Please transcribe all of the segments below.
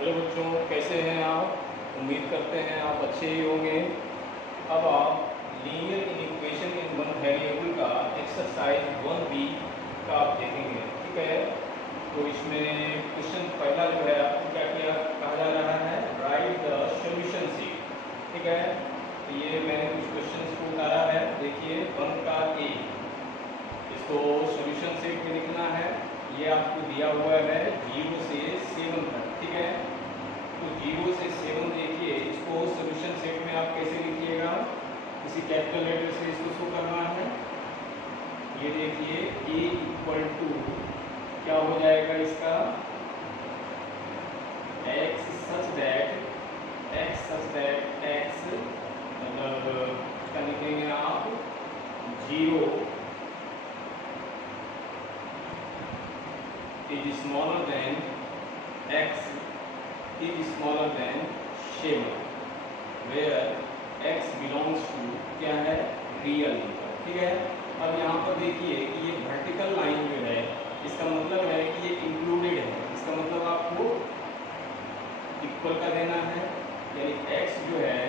Hello बच्चों, कैसे हैं आप? उम्मीद करते हैं आप अच्छे ही होंगे। अब आप linear equation in one variable का एक्सरसाइज 1B का आप देखेंगे, ठीक है। तो इसमें क्वेश्चन पहला जो है आपको क्या किया कहा जा रहा है, राइट द सॉल्यूशन शीट, ठीक है। तो ये मैंने कुछ क्वेश्चन को उतारा है, देखिए 1 का ए, इसको सॉल्यूशन शीट में लिखना है। ये आपको दिया हुआ है 0 से 7 तक, ठीक है। तो 0 से 7 देखिए, इसको सॉल्यूशन सेट में आप कैसे लिखिएगा, किसी कैपिटल लेटर से इसको शो करना है। ये देखिए a इक्वल टू क्या हो जाएगा इसका, x सच दैट x मतलब क्या लिखेंगे आप, 0 is smaller than x is smaller than 7 where x belongs to क्या है, रियल नंबर, ठीक है। अब यहाँ पर देखिए कि ये वर्टिकल लाइन जो है इसका मतलब है कि ये इंक्लूडेड है, इसका मतलब आपको इक्वल का देना है, यानी x जो है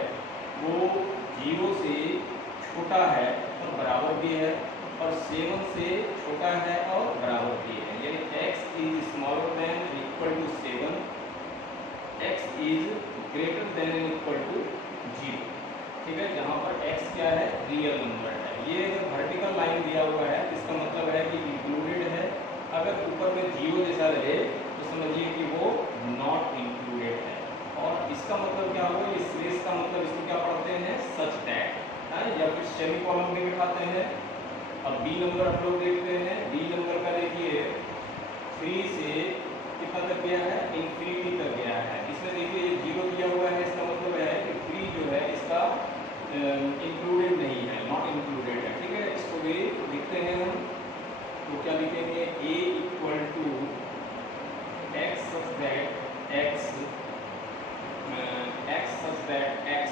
वो 0 से छोटा है और बराबर भी है और 7 से छोटा है और बराबर भी है, यानी x is smaller than equal to 7, x is greater than and equal to 0, ठीक है। जहाँ पर x क्या है, रियल नंबर है। ये वर्टिकल लाइन दिया हुआ है, इसका मतलब है कि इंक्लूडेड है। अगर ऊपर में 0 जैसा रहे तो समझिए कि वो नॉट इंक्लूडेड है। और इसका मतलब क्या होगा, इस रेस का मतलब इसको क्या पढ़ते हैं, सच दैट है, या फिर सेमी कॉलम में बिठाते हैं। अब बी नंबर हम लोग देखते हैं। बी नंबर का देखिए 3 से कितना तक गया है, इंफिनिटी तक गया है। इसमें देखिए ये 0 दिया हुआ है, इसका मतलब है कि 3 जो है इसका इंक्लूडेड नहीं है, नॉट इंक्लूडेड है, ठीक है। इसको भी लिखते हैं हम, तो क्या लिखेंगे, a equal to x such that x such that x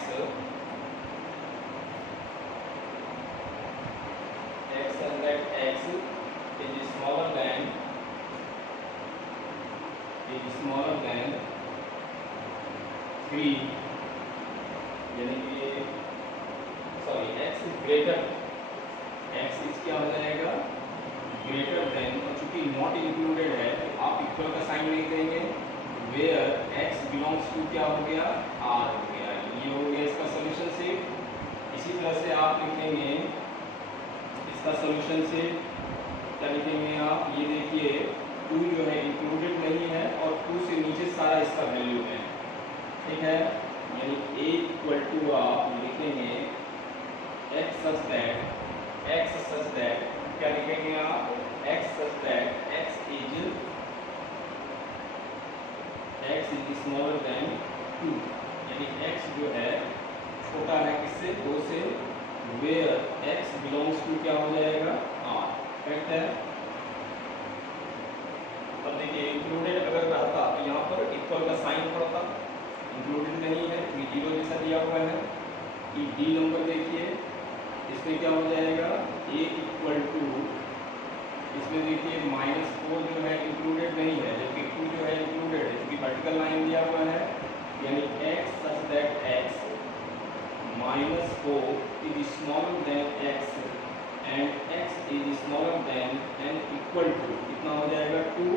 such that x is smaller than 3, यानी कि sorry x is greater, x is क्या हो जाएगा, ग्रेटर देन, और चूंकि नॉट इंक्लूडेड है तो आप इक्वल का साइन नहीं देंगे, वेयर x बिलोंग्स टू क्या हो गया, r हो गया। ये हो गया इसका सॉल्यूशन सेट। इसी तरह से आप लिखेंगे इसका सॉल्यूशन सेट, क्या लिखेंगे आप, ये देखिए 2 जो है इंक्लूडेड नहीं है और 2 से नीचे सारा इसका वैल्यू है, ठीक है। यानी a इक्वल टू आप लिखेंगे x सच दैट क्या लिखेंगे आप, x such that x is smaller than 2, यानी x जो है छोटा है किससे, 2 से, वेयर x बिलोंग्स टू क्या हो जाएगा, r, करेक्ट है। अब देखिए इंक्लूडेड अगर रहता तो यहाँ पर इक्वल का साइन पड़ता, इंक्लूडेड नहीं है, 0 जैसा दिया हुआ है। कि डी नंबर देखिए, इसमें क्या हो जाएगा, a इक्वल टू, इसमें देखिए -4 जो है इंक्लूडेड नहीं है, जबकि 2 जो है इंक्लूडेड है, क्योंकि वर्टिकल लाइन दिया हुआ है, यानी x such that x -4 is smaller than x and x is smaller than and equal to कितना हो जाएगा, 2,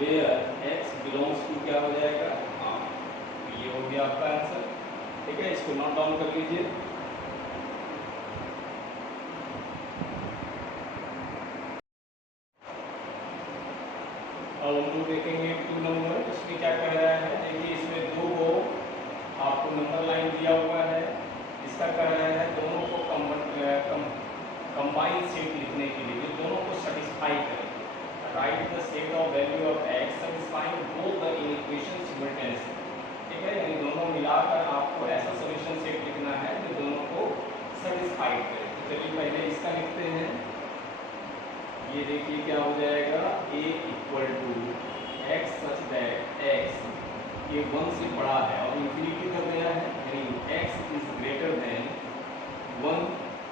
वेयर x बिलोंग्स टू क्या हो जाएगा, r। तो ये हो गया आपका आंसर, ठीक है। इसको नोट डाउन कर लीजिए। अब हम लोग देखेंगे 2 नंबर, इसमें क्या कह रहा है, देखिए इसमें 2 को आपको नंबर लाइन दिया हुआ है, इसका कह रहा है दोनों को कंबाइन सेट लिखने के लिए दोनों को सेटिस्फाई करें। Right the set of value of x satisfying both the equation simultaneously, ठीक है। यानी दोनों मिलाकर आपको ऐसा सॉल्यूशन सेट लिखना है जो दोनों को सेटिस्फाई करे। तो चलिए पहले इसका लिखते हैं। ये देखिए क्या हो जाएगा, a equal to x such that x, ये 1 से बड़ा है और इंफिनिटी तक गया है, यानी x इज ग्रेटर देन 1,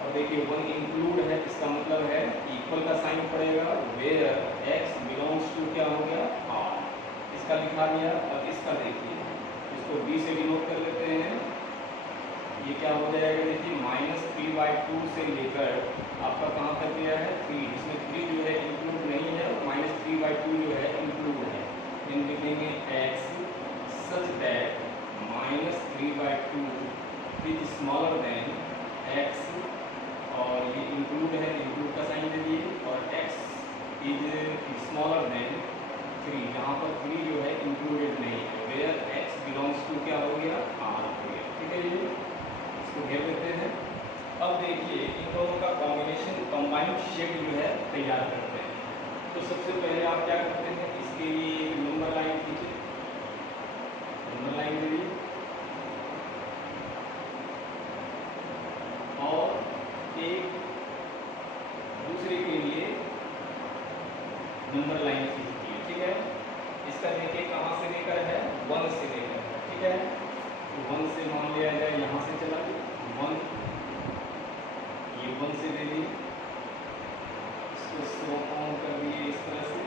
और देखिए 1 इंक्लूड है, इसका मतलब है इक्वल का साइन पड़ेगा, वेयर x बिलोंग्स टू क्या हो गया, r। इसका लिखिए बैठा दिया। और इसका देखिए, इसको b से डिनोट कर लेते हैं। ये क्या हो जाएगा, देखिए -3/2 से लेकर आपका कहाँ तक गया है 3, इसमें 3 जो है इंक्लूड नहीं है और -3/2 जो है इंक्लूड है। इन लिखेंगे x such that -3/2 is smaller than x, और ये इंक्लूड है, इंक्लूड का साइन दे दिए, और x इज स्मॉलर देन 3, यहाँ पर 3 जो है इंक्लूडेड नहीं है, वेयर x बिलोंग्स टू क्या हो गया R हो गया। ठीक है, ये इसको घेर देते हैं। अब देखिए इन दोनों का कॉम्बिनेशन कंबाइंड शेप जो है तैयार करते हैं। तो सबसे पहले आप क्या करते हैं, इसके लिए एक नंबर लाइन खींचे, नंबर लाइन दे दी, और एक दूसरे के लिए नंबर लाइन खींच दी। ठीक है, इसका देखिए कहाँ से लेकर है, 1 से लेकर है। ठीक है, तो 1 से मान लिया जाए, यहाँ से चला 1, ये 1 से ले ली, इसको स्लो ऑन कर दिए इस तरह से,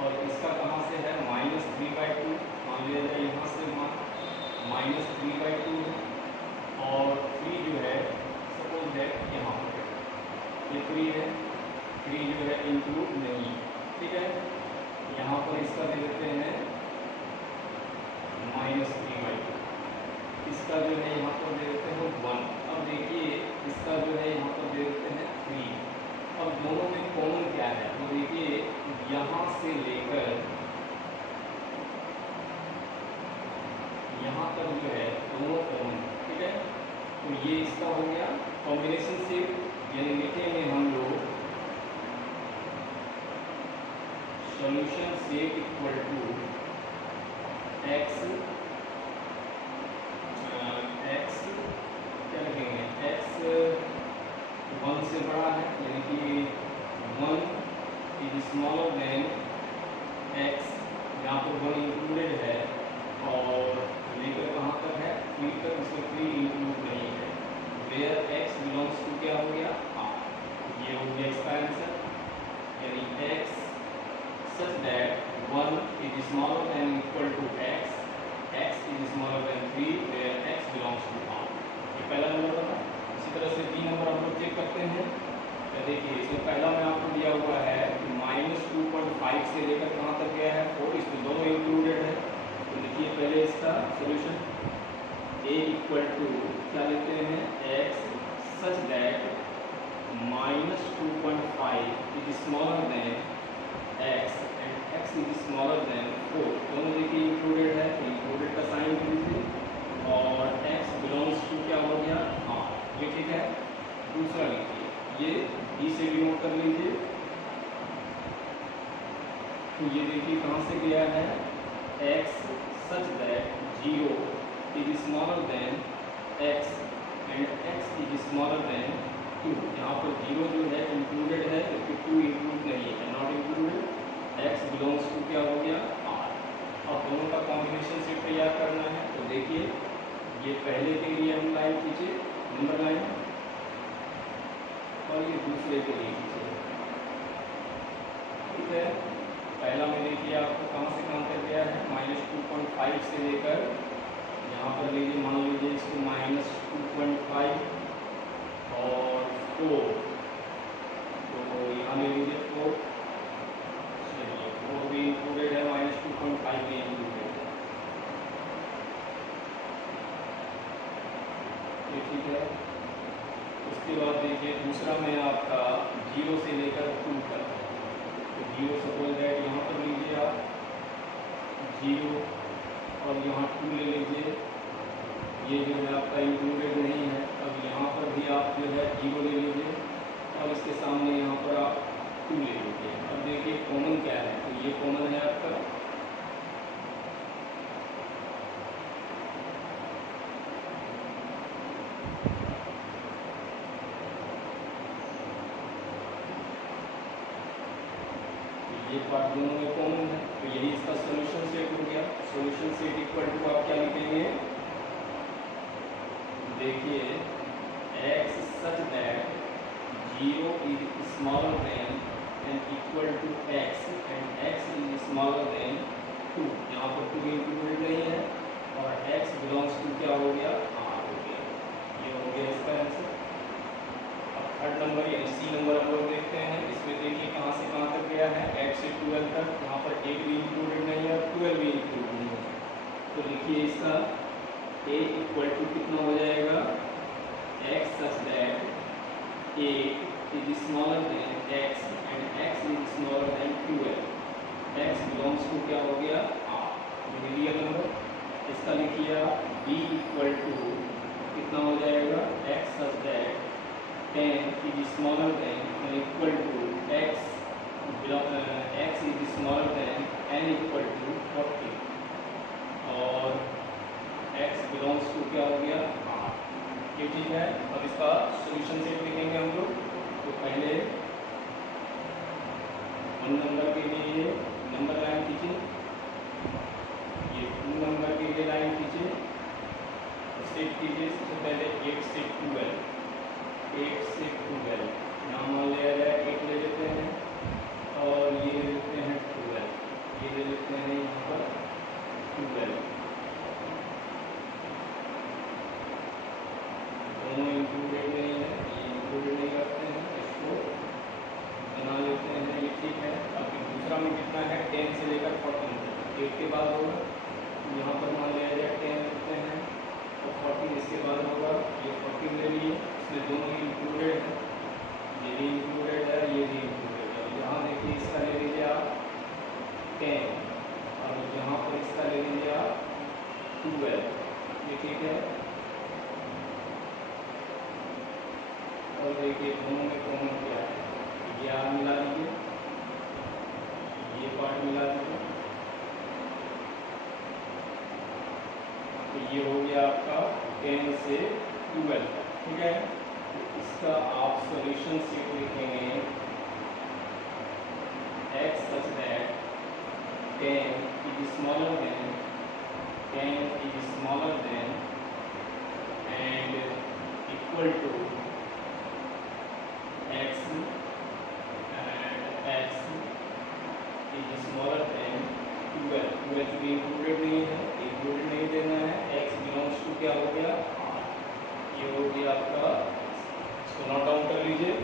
और इसका कहाँ से है -3/2, मान लिया जाए यहाँ से -3/2 है, और 3 जो है सपोज है यहाँ पर, ये 3 है, 3 जो है इंक्लूड नहीं। ठीक है, यहाँ पर इसका दे देते हैं -3/2, इसका जो है यहाँ पर दे देते हैं 1। अब देखिए इसका जो है यहाँ पर दे देते हैं 3। अब दोनों में कॉमन क्या है, तो देखिए यहाँ से लेकर यहाँ तक जो है दोनों कॉमन। ठीक है, तो ये इसका हो गया कॉम्बिनेशन शेप, यानी लिखेंगे हम लोग solution set equal to x क्या लिखेंगे, x 1 से बड़ा है, यानी कि 1 इज स्मॉलर देन x, यहाँ पर 1 इंक्लूडेड है, और लेकर कहाँ तक है 3 तक, इसमें 3 इंक्लूड नहीं है, वेयर x बिलोंग्स टू क्या हो गया R। ये हो गया इसका आंसर, यानी x such that 1 is smaller than equal to x, x is smaller than 3, where x belongs to R। ये पहला नंबर था। इसी तरह से 3 नंबर हम लोग चेक करते हैं। तो देखिए इसमें पहला में आपको दिया हुआ है कि -2.5 से लेकर कहाँ तक गया है 4, इसमें दोनों इंक्लूडेड है। तो देखिए पहले इसका सोल्यूशन a इक्वल टू क्या लेते हैं, x such that -2.5 is smaller than x and x is smaller then 4, दोनों देखिए इंक्लूडेड है, तो इंक्लूडेड का साइन दीजिए, और x बिलोंग्स टू क्या हो गया R। ये ठीक है। दूसरा लिखिए, ये b से डिनोट कर लीजिए, तो ये देखिए कहाँ से गया है, x such that 0 is smaller than x and x is smaller than 2, यहाँ पर 0 जो है इंक्लूडेड है, जबकि 2 इंक्लूड नहीं है, not included, x belongs to क्या हो गया R। अब दोनों का कॉम्बिनेशन सेट तैयार करना है। तो देखिए ये पहले के लिए हम लाइन खींचे, नंबर लाइन, और ये दूसरे के लिए खींचे। ठीक है, पहला में देखिए आपको कहाँ से कहाँ तक गया है, -2.5 से लेकर यहाँ पर लीजिए, मान लीजिए इसको -2.5 और 4, तो यहाँ ले लीजिए 4, चलिए 4 भी इंक्लूडेड है, -2.5 भी इंक्लूडेड है। ये ठीक है। उसके बाद देखिए दूसरा में आपका 0 से लेकर 2 तक, तो 0 सपोज दैट यहाँ पर लीजिए आप 0, और यहाँ 2 ले लीजिए, ये जो है आपका इंक्लूडेड नहीं है। अब यहाँ पर भी आप जो है 0 ले लीजिए, और इसके सामने यहाँ पर आप 2 ले लीजिए। अब देखिए कॉमन क्या है, तो ये कॉमन है आपका, ये पार्ट दोनों में कॉमन है, तो यही इसका सॉल्यूशन सेट हो गया। सॉल्यूशन सेट इक्वल टू आप क्या लिखेंगे, देखिए x such that 0 is smaller than and equal to x and x is smaller than 2, यहाँ पर 2 इंक्लूडेड नहीं है और x बिलोंग्स टू क्या हो गया, r हो गया। ये हो गया इसका आंसर। अब थर्ड नंबर यानी सी नंबर हम लोग देखते हैं। इसमें देखिए कहाँ से कहाँ तक गया है, 8 से 12 तक। यहाँ पर 8 भी इंक्लूडेड नहीं है और 12 भी इंक्लूडेड नहीं है। तो लिखिए इसका a इक्वल टू कितना हो जाएगा, x such that a is smaller than x and x is smaller than 12। x belongs to क्या हो गया, r, ये रियल नंबर। इसका लिखिए b इक्वल टू कितना हो जाएगा, x such that 10 is smaller than and equal to x is smaller than n equal to 40 और x बिलोंग्स टू क्या हो गया, r। ये ठीक है। अब इसका सॉल्यूशन सेट लिखेंगे हम लोग। तो पहले 1 नंबर के लिए नंबर लाइन खींचे, ये 2 नंबर के लिए लाइन खींचे, सेट कीजिए। सबसे पहले 8 से 12, 8 से 12 नाम मान लिया जाए, 8 ले लेते हैं और ये ले लेते हैं 12, ये ले लेते हैं यहाँ पर 12। दोनों इंक्लूडेड नहीं है, ये इंक्लूडेड नहीं करते हैं, इसको बना लेते हैं, ये ठीक है। अब दूसरा में कितना है, 10 से लेकर 14 तक, 8 के बाद होगा, यहाँ पर मान लिया जाए 10 लेते हैं और 14 इसके बाद होगा। ये 14 ले लिए, इसमें दोनों इंक्लूडेड है, ये भी इंक्लूडेड है, ये भी इंक्लूडेड है। यहाँ देखिए इसका ले लीजिए आप 10 और यहाँ पर इसका ले लीजिए आप 12, ये ठीक है। और देखिए दोनों में कॉमन क्या है, ये आप मिला लीजिए, ये पार्ट मिला दीजिए, तो ये हो गया आपका 10 से 12, ठीक है। तो इसका आप सॉल्यूशन सेट लिखेंगे, x such that 10 is smaller than, 10 is smaller than and equal to x and x is smaller than 12, 12 भी इंक्लूडेड नहीं है, इंक्लूडेड नहीं देना है। x बिलोंग्स टू क्या हो गया, r, ये हो गया आपका। इसको नोट डाउन कर लीजिए।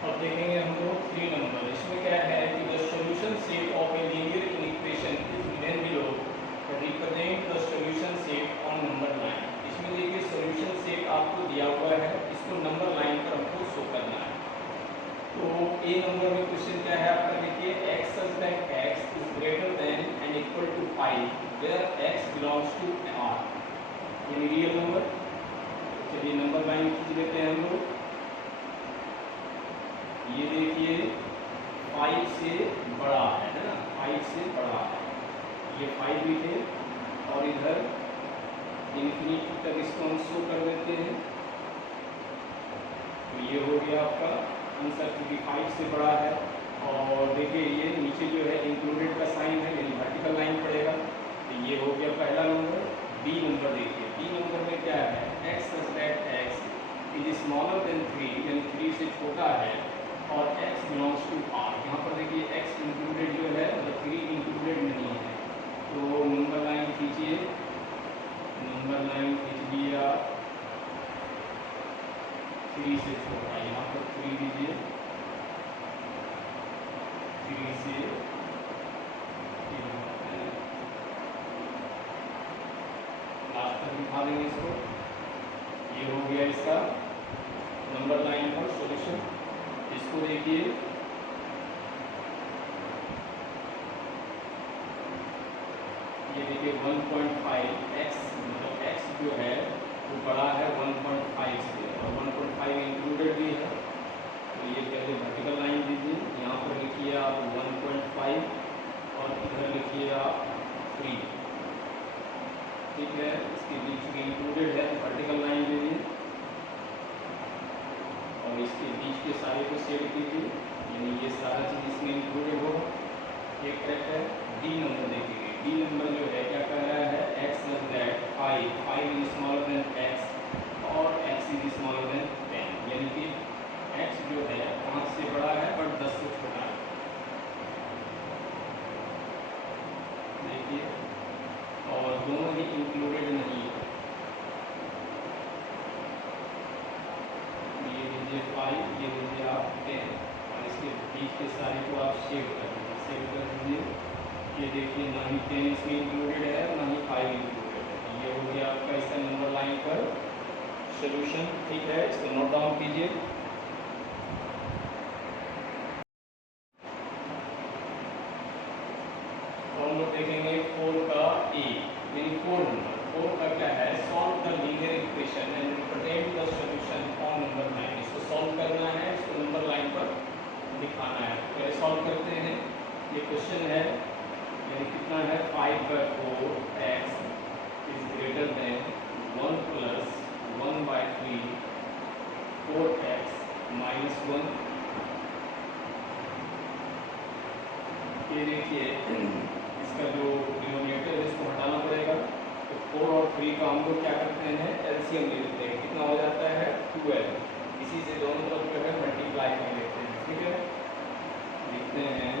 अब देखेंगे हम लोग 3 नंबर। इसमें क्या है कि the solution set of a linear equation is given below, represent the solution set on number line. इसमें देखिए सॉल्यूशन सेट आपको दिया हुआ है, इसको नंबर लाइन पर हमको शो करना है। तो ए नंबर में क्वेश्चन क्या है आपका, देखिए x such that x is greater than and equal to 5 where x belongs to r, यानी रियल नंबर। चलिए नंबर लाइन खींच लेते हैं हम लोग। ये देखिए 5 से बड़ा है ना, 5 से बड़ा है, ये 5 भी थे और इधर इन्फिनिटी तक इसको हम शो कर देते हैं। तो ये हो गया आपका आंसर, क्योंकि 5 से बड़ा है। और देखिए ये नीचे जो है इंक्लूडेड का साइन है, यानी वर्टिकल लाइन पड़ेगा। तो ये हो गया पहला नंबर। बी नंबर देखिए, बी नंबर में क्या है, x such that x is smaller than 3, यानी 3 से छोटा है और x बिलोंग्स टू r। यहाँ पर देखिए x इंक्लूडेड 3 से लास्ट तक दिखा देंगे इसको। ये हो गया इसका नंबर लाइन पर सॉल्यूशन। इसको देखिए, ये देखिए 1.5 x, मतलब x जो है वो बड़ा है 1.5 से, और 1.5 इंक्लूडेड भी है। तो ये पहले वर्टिकल लाइन दीजिए, यहाँ पर लिखिए आप 1.5 और इधर लिखिए आप 3, ठीक है। इसके बीच में इंक्लूडेड है, वर्टिकल लाइन दीजिए और इसके बीच के सारे को शेड कीजिए, यानी ये सारा चीज़ इसमें इंक्लूडेड हो। एक ट्रैक है। डी नंबर देखिए, डी नंबर जो है क्या कह रहा है, x is that 5 is smaller than x और x इज स्मॉलर देन 10, यानी कि x जो है 5 से बड़ा है बट 10 से छोटा है। देखिए, और दोनों ही इंक्लूडेड नहीं है। ये लीजिए 5, ये लीजिए आप 10, और इसके बीच के सारे को आप शेड कर दीजिए, शेड कर दीजिए। ये देखिए, ना ही 10 इसमें इंक्लूडेड है, ना ही 5 इंक्लूडेड है। ये हो गया आपका इसका नंबर लाइन पर सॉल्यूशन, ठीक है। इसको नोट डाउन कीजिए। तो हम लोग देखेंगे 4 का ए, यानी 4 नंबर। 4 का क्या है, solve the linear equation and represent the solution on number line. इसको सॉल्व करना है, इसको नंबर लाइन पर दिखाना है। पहले सॉल्व करते हैं। ये क्वेश्चन है, यानी कितना है, 5/4 x is greater then 1 plus 1/3 4x minus 1। ये देखिए, इसका जो डिनोमिनेटर है इसको हटाना पड़ेगा। तो 4 और 3 का हम लोग क्या करते हैं, एलसीएम ले लेते हैं। कितना हो जाता है, 12। इसी से दोनों तरफ जो है मल्टीप्लाई कर लेते हैं, ठीक है। लिखते हैं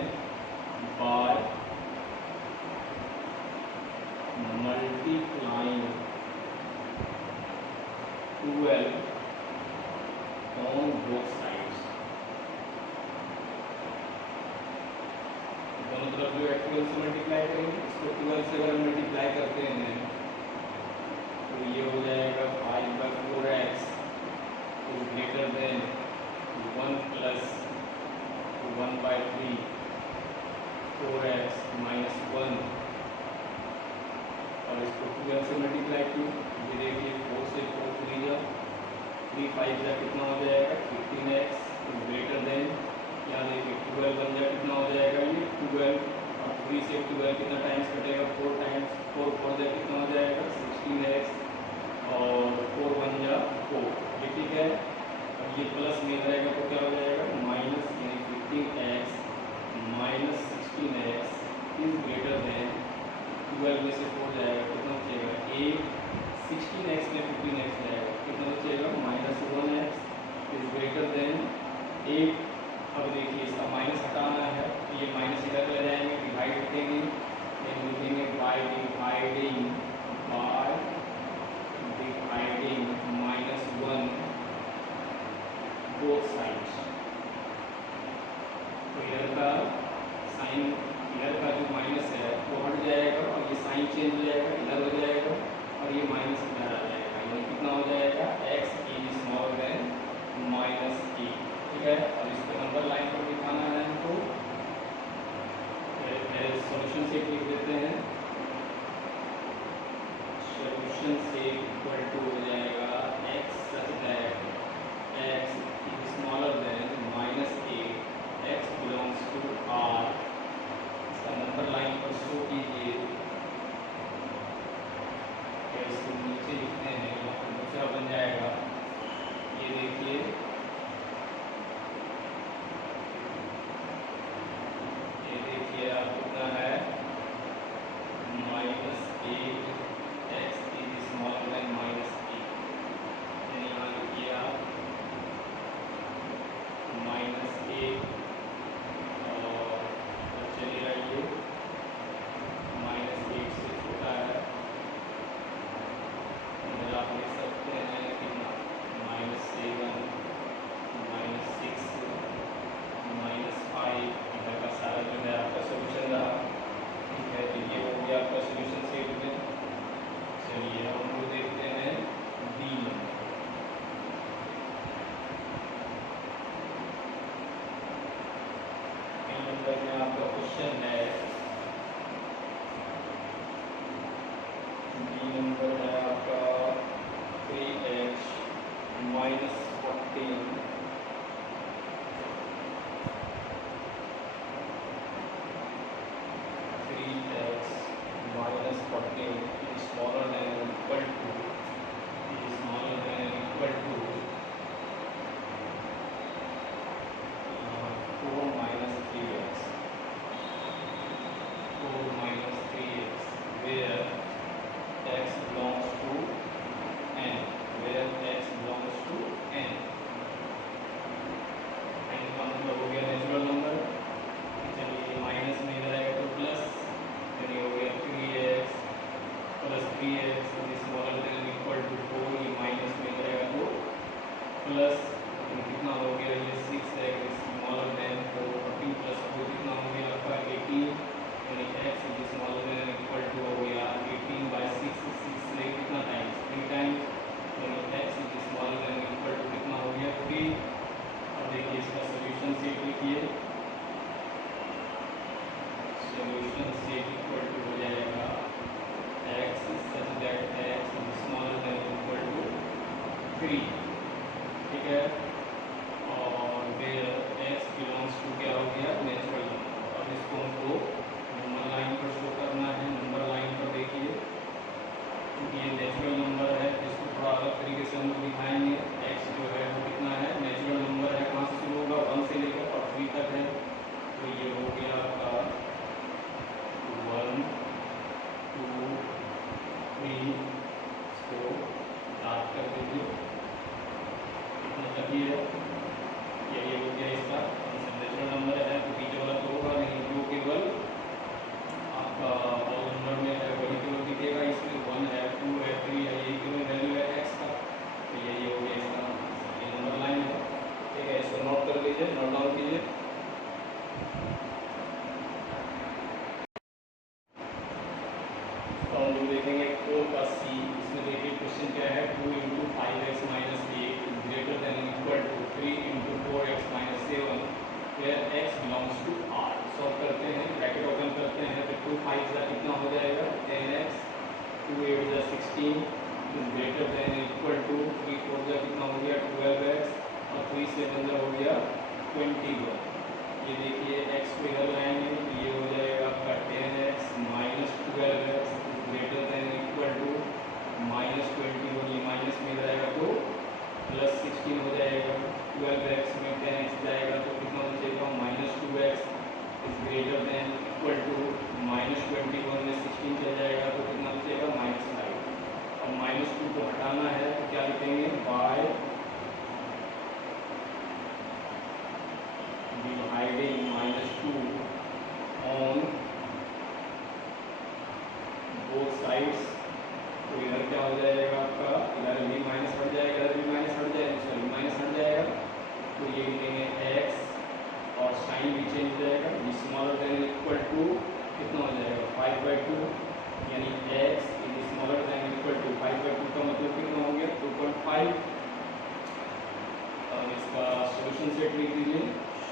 bye multiplying 12 on both sides। दोनों तरफ जो है 12 से मल्टीप्लाई करेंगे। इसको 12 से अगर मल्टीप्लाई करते हैं तो ये हो जाएगा 5/4x is greater then 1 plus 1/3 4x minus 1, और इसको 12 से मल्टीप्लाई किया। ये देखिए, 4 से 4 3 जा, 3 5 जा, कितना हो जाएगा 15x इज ग्रेटर देन, यहाँ देखिए 12 बन जाए, कितना हो जाएगा ये 12, और 3 से 12 कितना टाइम्स कटेगा, 4 टाइम्स, 4 4 जा, कितना हो जाएगा 16x, और 4 1 जा 4, ये ठीक है। अब ये प्लस में रहेगा तो क्या हो जाएगा माइनस, यानी 15x minus 16x is greater then 12 में से 4 जाएगा, कितना बचेगा 8, 16x में 15x जाएगा, कितना बचेगा -1x इज ग्रेटर देन 8। अब देखिए, इसका माइनस हटाना है, तो ये माइनस इधर ले जाएंगे, डिवाइड करेंगे, लिखेंगे बाय डिवाइडिंग -1 बोथ साइड्स। तो इधर का साइन, इधर का जो माइनस है वो हट जाएगा, और ये साइन चेंज हो जाएगा, इधर हो जाएगा, और ये माइनस इधर आ जाएगा, यानी कितना हो जाएगा x is smaller than -a, ठीक है। और इसको नंबर लाइन पर दिखाना है हमको। पहले सॉल्यूशन से लिख देते हैं। सॉल्यूशन से इक्वल टू हो जाएगा x such that x is smaller than -a, x belongs to r। इसका नंबर लाइन पर शो कीजिए। इसको नीचे लिखते हैं, यहाँ पर दूसरा बन जाएगा। ये देखिए, आप कितना है -8 x is smaller than -a, यानी यहाँ लिखिए आप -8, और चलिए रहिए -8 से छोटा है, इधर आप लिख सकते हैं कितना -7 -6 -5, इधर का सारा 3, ठीक है, और वेयर x बिलोंग्स टू क्या हो गया, नेचुरल नंबर। अब इसको हमको नंबर लाइन पर शो करना है। नंबर लाइन पर देखिए, क्योंकि ये नेचुरल नंबर है, इसको थोड़ा अलग तरीके से हम लोग दिखाएंगे। x जो है वो कितना है, नेचुरल नंबर है, कहाँ से शुरू होगा, 1 से लेकर और 3 तक है। तो ये हो गया आपका 1 2 3, इसको डार्क कर दीजिए, इतना तक ही है। यही हो गया इसका नेचुरल नंबर है, तो बीच वाला तो होगा नहीं, जो केवल आपका होल नंबर में है वही केवल दिखेगा। इसमें 1 है, 2 है, 3 है, यही केवल वैल्यू है x का। तो यही हो गया इसका, ये नंबर लाइन है, ठीक है। इसको नोट कर लीजिए, नोट डाउन कीजिए। तो हम लोग देखेंगे 4 का सी। इसमें देखिए क्वेश्चन क्या है, 2 × 5x - 8 is greater than equal to 3 × 4x - 7 where x belongs to R। Solve करते हैं, ब्रैकेट ओपन करते हैं, तो 2 5 का कितना हो जाएगा 10x, 2 8 का 16 is greater than equal to 3 4 का कितना हो गया 12x और 3 7 का हो गया 21। ये देखिए x को इधर लाएंगे तो ये हो जाएगा आपका 10x - 12x greater than equal to -21। ये माइनस में जाएगा तो +16 हो जाएगा। 12x में 10x जाएगा तो कितना बचेगा -2x is greater than equal to -21 में 16 चल जाएगा तो कितना बचेगा -5। अब -2 को हटाना है तो क्या लिखेंगे, by dividing -2 on both sides. तो इधर क्या हो जाएगा आपका, इधर भी माइनस हट जाएगा, इधर भी माइनस हट जाएगा, सॉरी माइनस हट जाएगा। तो ये लिखेंगे x और साइन भी चेंज हो जाएगा, स्मॉलर देन इक्वल टू कितना हो जाएगा 5/2, यानी x is smaller than equal to 5/2 का मतलब कितना हो गया 2.5। और इसका सॉल्यूशन सेट लिख दीजिए,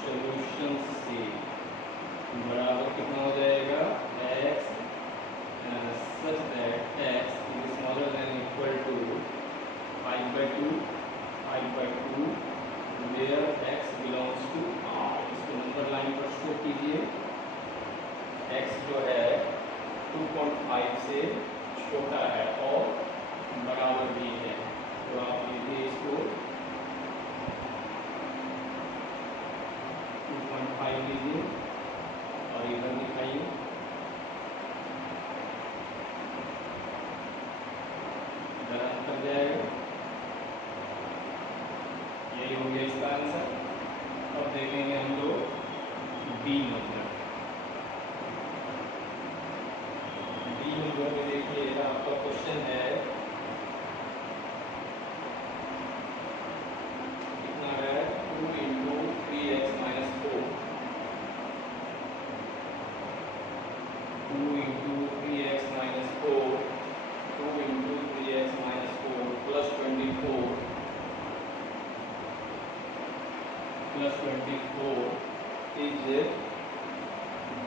सॉल्यूशन से बराबर कितना हो जाएगा x such that x is smaller than equal to 5/2 where x belongs to R। इसको नंबर लाइन पर शो कीजिए। x जो है 2.5 से छोटा है और बराबर भी है, तो आप लीजिए इसको 2.5 लीजिए और इधर दिखाइए, कर जाएगा। यही हो गया इसका आंसर। अब देखेंगे हम लोग बी नंबर। बी नंबर में देखिए आपका क्वेश्चन है कितना है 2 × 3x - 4, 2 × 3x - 4, 2 × 3x - 4 +24 is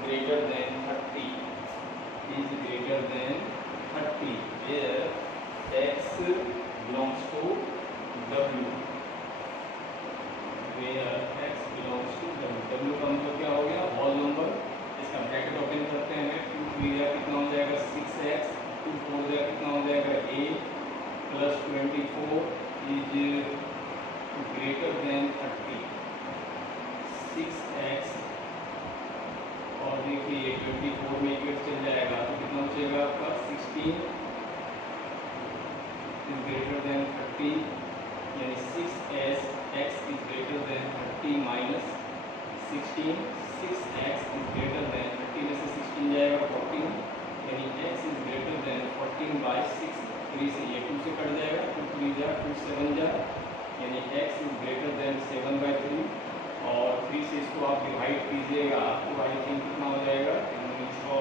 greater than 30, is greater than 30 where x belongs to w, where x belongs to w। w का मतलब क्या हो गया, होल नंबर। इसका ब्रैकेट ओपन करते हैं, 2 3 का कितना हो जाएगा 6x, 2 4 का कितना हो जाएगा 8 +24 इज ग्रेटर देन 30, 6x और देखिए 24 में 8 चल जाएगा तो कितना बचेगा आपका 16 इज ग्रेटर देन 30, यानी 6x is greater then 30 minus 16, 6x is greater then 30 में से 16 जाएगा 14, यानी x इज ग्रेटर देन 14/6। 3 से ये 2 से कट जाएगा, 2 3 जा 2 7 जा, यानी x इज ग्रेटर देन 7/3 और 3 से इसको आप डिवाइड कीजिएगा तो आई थिंक कितना हो जाएगा 9,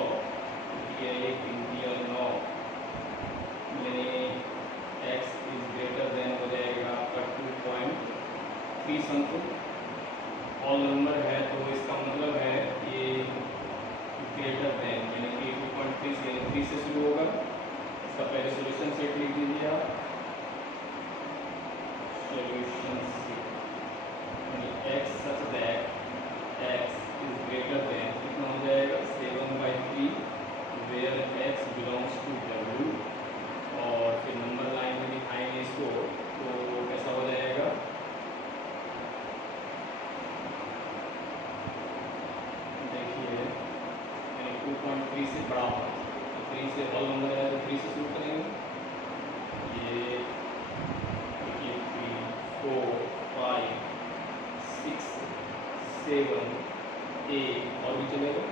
यानी x इज ग्रेटर देन हो जाएगा आपका 2.3 समथिंग। ऑल नंबर है तो इसका मतलब है ये ग्रेटर देन, यानी कि 2.3 से 3 से शुरू होगा। इसका पहले सॉल्यूशन सेट लिख दीजिए आप, सॉल्यूशन सी, x such that x is greater than कितना हो जाएगा 7/3 where x belongs to W, और फिर नंबर लाइन में दिखाएंगे इसको तो कैसा हो जाएगा, देखिए 2.3 से बड़ा होगा, तो 3 से ऑल नंबर है तो 3 से शुरू करेंगे, ये देखिए 3 4 5 6 7 8 और भी चलेगा